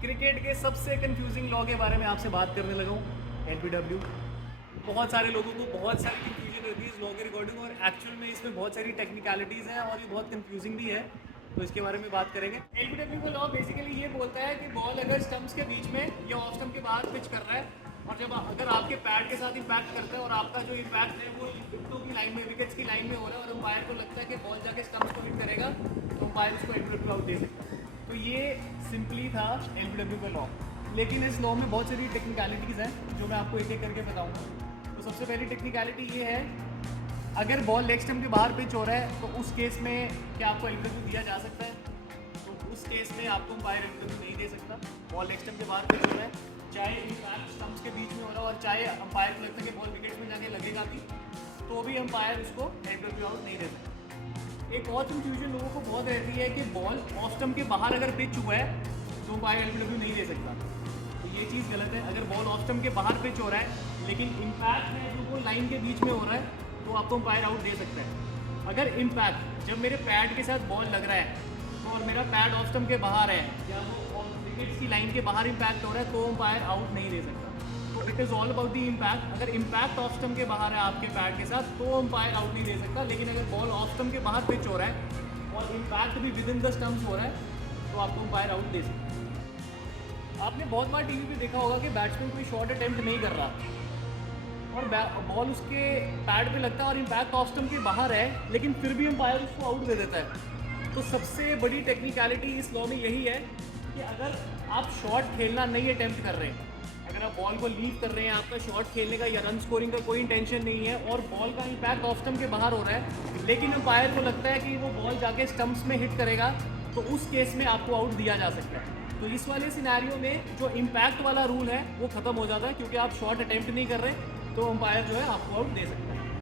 Cricket के सबसे confusing law के बारे में आपसे बात करने लगा हूँ, एलबीडब्ल्यू। बहुत सारे लोगों को बहुत सारी कंफ्यूजन रहती है इस लॉ के रिकॉर्डिंग, और एक्चुअल में इसमें बहुत सारी टेक्निकलिटीज़ हैं और ये बहुत कंफ्यूजिंग भी है, तो इसके बारे में बात करेंगे। एलबीडब्ल्यू का लॉ बेसिकली ये बोलता है कि बॉल अगर स्टम्प्स के बीच में या ऑफ स्टम्प के बाहर पिच कर रहा है, और जब अगर आपके पैड के साथ इम्पैक्ट करता है और आपका जो इम्पैक्ट है वो विकेटों की लाइन में, विकेट्स की लाइन में हो रहा है, और अंपायर को लगता है कि बॉल जाके स्टम्प्स को हिट करेगा, तो अंपायर उसको एलबीडब्ल्यू आउट दे सकता है। तो ये सिंपली था एलबीडब्ल्यू का लॉ, लेकिन इस लॉ में बहुत सारी टेक्निकलिटीज़ हैं जो मैं आपको एक एक करके बताऊंगा। तो सबसे पहली टेक्निकलिटी ये है, अगर बॉल लेग स्टम्प के बाहर पिच हो रहा है तो उस केस में क्या आपको एलबीडब्ल्यू दिया जा सकता है? तो उस केस में आपको अंपायर एलबीडब्ल्यू नहीं दे सकता। बॉल लेग स्टम्प के बाहर पिच हो रहा है, चाहे इम्पैक्ट स्टम्प्स के बीच में हो रहा है और चाहे अंपायर को लगता है कि बॉल विकेट्स में जाके लगेगा भी, तो भी अंपायर उसको एलबीडब्ल्यू आउट नहीं दे सकता। एक और कंफ्यूजन लोगों को बहुत रहती है कि बॉल ऑफ स्टम्प के बाहर अगर पिच हुआ है तो अंपायर एलबीडब्ल्यू नहीं दे सकता। तो ये चीज़ गलत है। अगर बॉल ऑफ स्टम्प के बाहर पिच हो रहा है लेकिन इम्पैक्ट है जो वो लाइन के बीच में हो रहा है, तो आपको अंपायर आउट दे सकता है। अगर इम्पैक्ट जब मेरे पैड के साथ बॉल लग रहा है तो और मेरा पैड ऑफ स्टम्प के बाहर है या वो विकेट्स की लाइन के बाहर इम्पैक्ट हो रहा है, तो अंपायर आउट नहीं दे सकता। तो it is all about the impact. अगर इम्पैक्ट ऑफ स्टम्प के बाहर है आपके पैड के साथ तो अंपायर आउट नहीं दे सकता, लेकिन अगर बॉल ऑफ स्टम्प के बाहर पिच हो रहा है और इम्पैक्ट भी विद इन द स्टम्प्स हो रहा है, तो आपको अंपायर आउट दे सकता है। आपने बहुत बार टीवी पे देखा होगा कि बैट्समैन कोई शॉट अटेम्प्ट नहीं कर रहा और बॉल उसके पैड पे लगता है और इम्पैक्ट ऑफ स्टम्प के बाहर है, लेकिन फिर भी अंपायर उसको आउट दे देता है। तो सबसे बड़ी टेक्निकलिटी इस लॉ में यही है कि अगर आप शॉट खेलना नहीं अटेम्प्ट कर रहे हैं, अगर आप बॉल को लीव कर रहे हैं, आपका शॉट खेलने का या रन स्कोरिंग का कोई इंटेंशन नहीं है और बॉल का इम्पैक्ट ऑफ स्टम्प के बाहर हो रहा है, लेकिन अंपायर को लगता है कि वो बॉल जाके स्टम्प्स में हिट करेगा, तो उस केस में आपको आउट दिया जा सकता है। तो इस वाले सिनेरियो में जो इम्पैक्ट वाला रूल है वो ख़त्म हो जाता है, क्योंकि आप शॉट अटेम्प्ट नहीं कर रहे, तो अंपायर जो है आपको आउट दे सकता है।